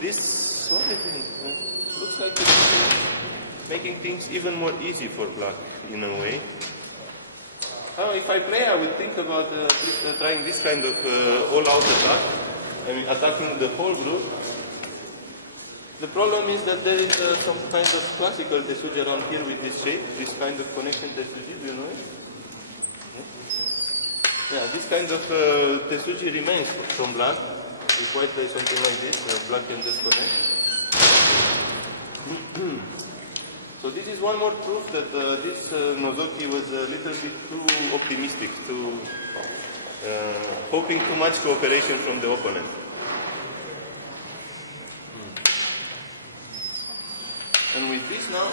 this, what do you think? Looks like it's making things even more easy for black in a way. If I play, I would think about trying this kind of all-out attack. I mean, attacking the whole group. The problem is that there is some kind of classical tesuji around here with this shape, this kind of connection tesuji, do you know it? Yeah, this kind of tesuji remains from black. If white plays something like this, black can just connect. So this is one more proof that this Nozoki was a little bit too optimistic, too hoping too much cooperation from the opponent. And with this now,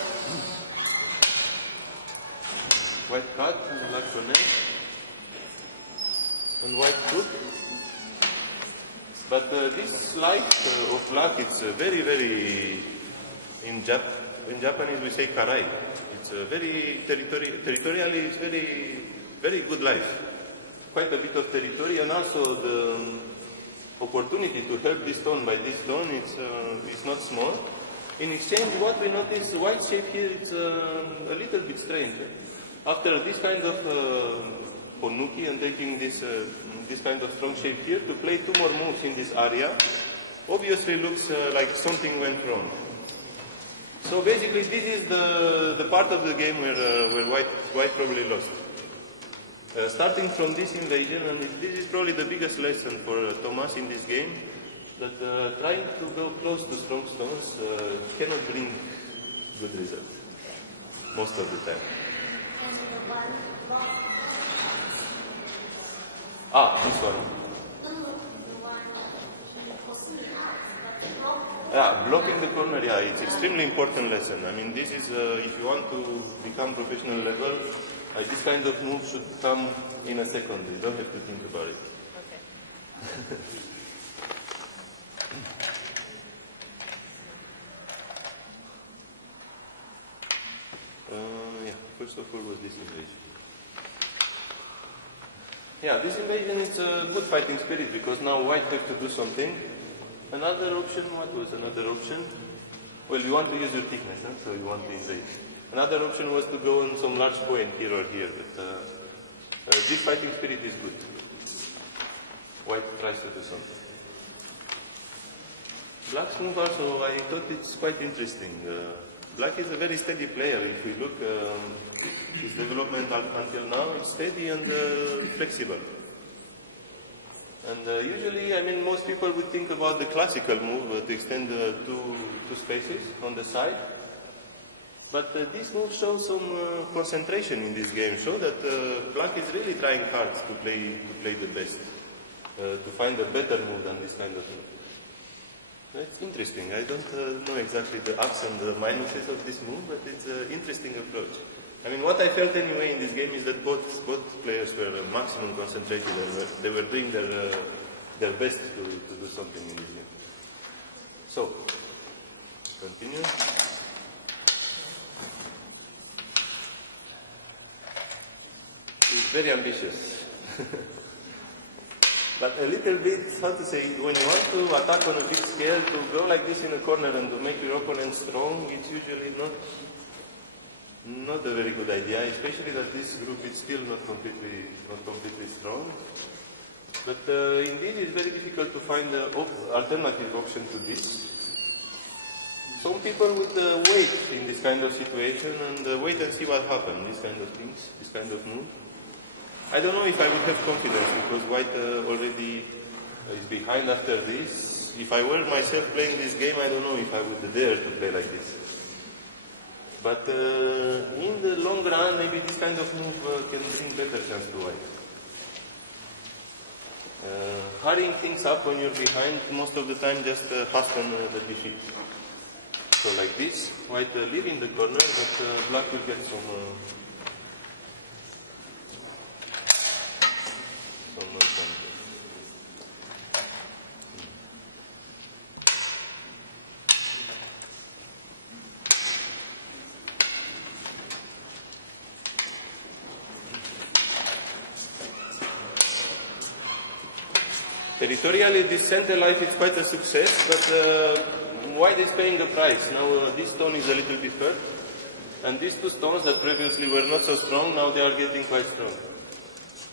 white cut, black connect, and white took. But this light of black, it's very, very, in Japanese we say karai. It's very territorially, it's very, very good life. Quite a bit of territory, and also the opportunity to help this tone by this tone, it's not small. In exchange, what we notice, the white shape here is a little bit strange. After this kind of Ponuki and taking this kind of strong shape here, to play two more moves in this area, obviously looks like something went wrong. So basically, this is the part of the game where white probably lost. Starting from this invasion, and this is probably the biggest lesson for Thomas in this game, that trying to go close to strong stones cannot bring good results most of the time. This one. Blocking the corner, it's extremely important lesson. I mean, this is, if you want to become professional level, this kind of move should come in a second. You don't have to think about it. Okay. First of all was this invasion. This invasion is a good fighting spirit because now white have to do something. Another option, what was another option? Well, you want to use your thickness, so you want to invade. Another option was to go on some large point here or here, but this fighting spirit is good. White tries to do something. Black's move also, I thought it's quite interesting. Black is a very steady player. If we look his development until now, it's steady and flexible. And usually, I mean, most people would think about the classical move to extend two spaces on the side. But this move shows some concentration in this game. Show that Black is really trying hard to play the best, to find a better move than this kind of move. It's interesting. I don't know exactly the ups and the minuses of this move, but it's an interesting approach. I mean, what I felt anyway in this game is that both players were maximum concentrated. They were doing their best to do something in this game. So, continue. It's very ambitious. But a little bit, how to say, when you want to attack on a big scale, to go like this in a corner and to make your opponent strong, it's usually not a very good idea, especially that this group is still not completely strong. But indeed, it's very difficult to find an alternative option to this. Some people would wait in this kind of situation and wait and see what happens, these kind of things, this kind of move. I don't know if I would have confidence because white already is behind after this. If I were myself playing this game, I don't know if I would dare to play like this. But in the long run, maybe this kind of move can bring better chance to white. Hurrying things up when you're behind, most of the time just hasten the defeat. So like this, white leave in the corner, but black will get some Territorially, this center life is quite a success, but white is paying the price. Now this stone is a little bit hurt, and these two stones that previously were not so strong, now they are getting quite strong.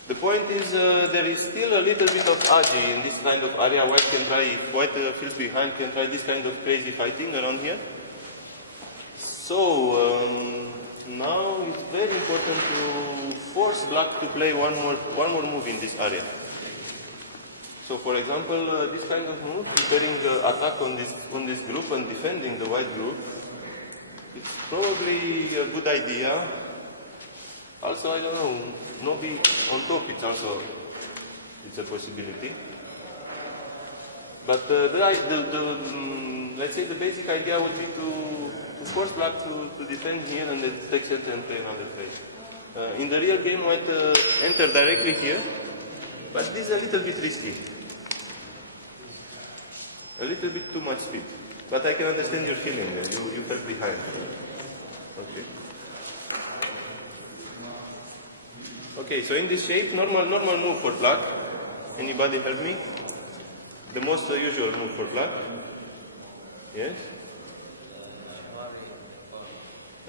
The point is there is still a little bit of agi in this kind of area. White can try, if white feels behind, can try this kind of crazy fighting around here. So now it's very important to force black to play one more move in this area. So for example, this kind of move, preparing attack on this group and defending the white group, it's probably a good idea. Also, I don't know, Nobi on top, it's a possibility. But let's say the basic idea would be to force black to defend here and then take center and play another phase. In the real game, white enter directly here, but this is a little bit risky. A little bit too much speed. But I can understand your feeling there. You felt behind. Okay. Okay, so in this shape, normal move for black. Anybody help me? The most usual move for black. Yes?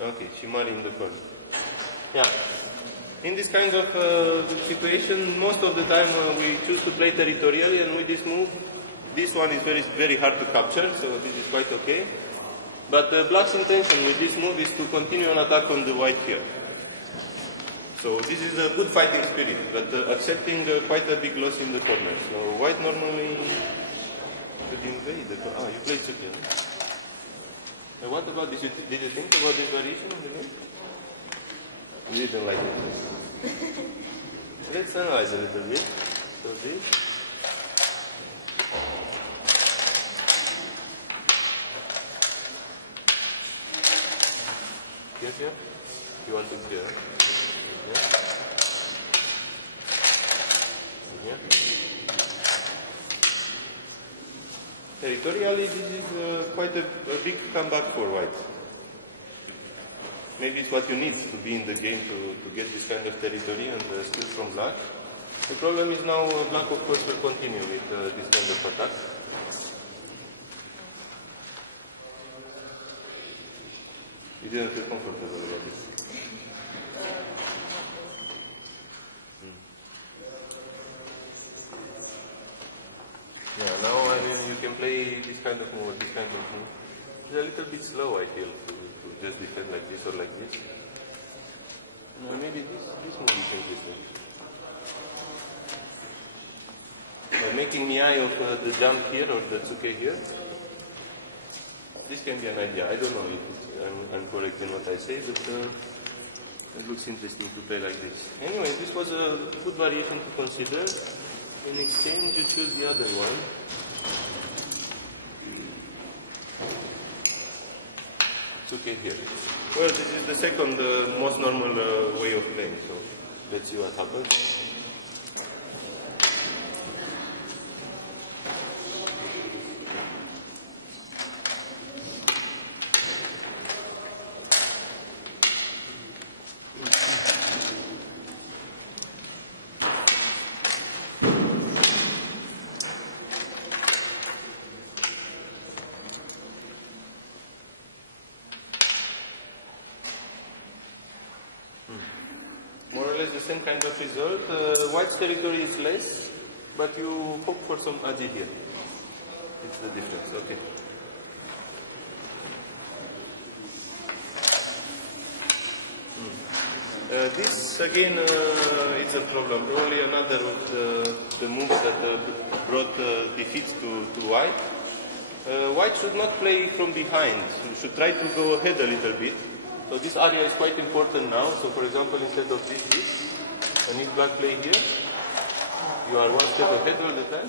Okay, Shimari in the corner. Yeah. In this kind of situation, most of the time we choose to play territorially, and with this move, this one is very hard to capture, so this is quite okay. But black's intention with this move is to continue an attack on the white here. So this is a good fighting spirit, but accepting quite a big loss in the corner. So white normally should invade the corner. Ah, you played second. What about this? Did you think about this variation in the game? You didn't like it. Let's analyze a little bit. So this. Here? You want to clear? Here. Territorially, this is quite a big comeback for white. Maybe it's what you need to be in the game to get this kind of territory and steal from black. The problem is now black, of course, will continue with this kind of attack. You didn't feel comfortable about this. Yeah, now I mean you can play this kind of move, this kind of move. It's a little bit slow, I feel, to just defend like this or like this. No, maybe this move you can defend. By making Miyai of the jump here or the Tsuke here, this can be an idea. I don't know if I'm correct in what I say, but it looks interesting to play like this. Anyway, this was a good variation to consider. In exchange, you choose the other one. It's okay here. Well, this is the second most normal way of playing, so let's see what happens. More or less the same kind of result. White's territory is less, but you hope for some agi here. It's the difference, okay. This again is a problem. Probably another of the moves that brought defeats to white. White should not play from behind. You should try to go ahead a little bit. So this area is quite important now. So for example, instead of this, and if black play here, you are one step ahead all the time.